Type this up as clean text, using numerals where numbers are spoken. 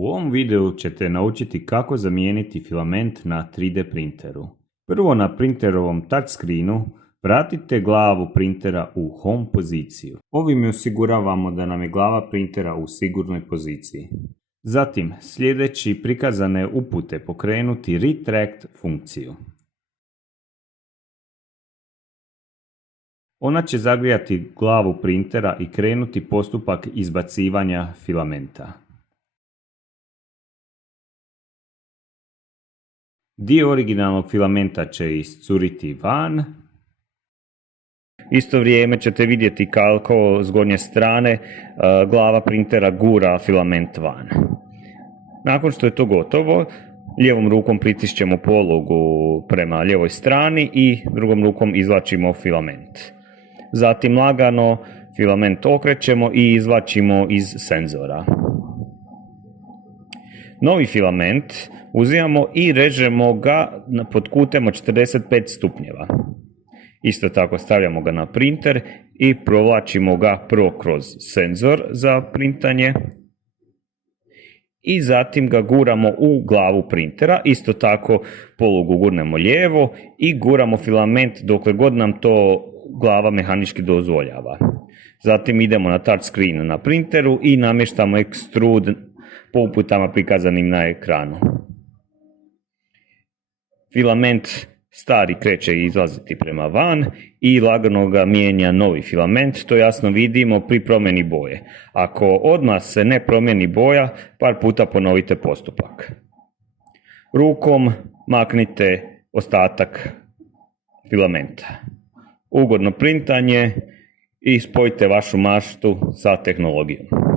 U ovom videu ćete naučiti kako zamijeniti filament na 3D printeru. Prvo na printerovom touchscreenu vratite glavu printera u home poziciju. Ovim osiguravamo da nam je glava printera u sigurnoj poziciji. Zatim, sljedeći prikazane upute pokrenuti Retract funkciju. Ona će zagrijati glavu printera i krenuti postupak izbacivanja filamenta. Dio originalnog filamenta će iscuriti van. Isto vrijeme ćete vidjeti kako s gornje strane glava printera gura filament van. Nakon što je to gotovo, lijevom rukom pritišćemo polugu prema lijevoj strani i drugom rukom izvlačimo filament. Zatim lagano filament okrećemo i izvlačimo iz senzora. Novi filament uzimamo i režemo ga pod kutem od 45 stupnjeva. Isto tako stavljamo ga na printer i provlačimo ga prvo kroz senzor za printanje i zatim ga guramo u glavu printera. Isto tako polugu gurnemo lijevo i guramo filament dokle god nam to glava mehanički dozvoljava. Zatim idemo na touch screen na printeru i namještamo extrude po uputama prikazanim na ekranu. Filament stari kreće izlaziti prema van i lagano ga mijenja novi filament, to jasno vidimo pri promjeni boje. Ako odmah se ne promijeni boja, par puta ponovite postupak. Rukom maknite ostatak filamenta. Ugodno printanje i spojite vašu maštu sa tehnologijom.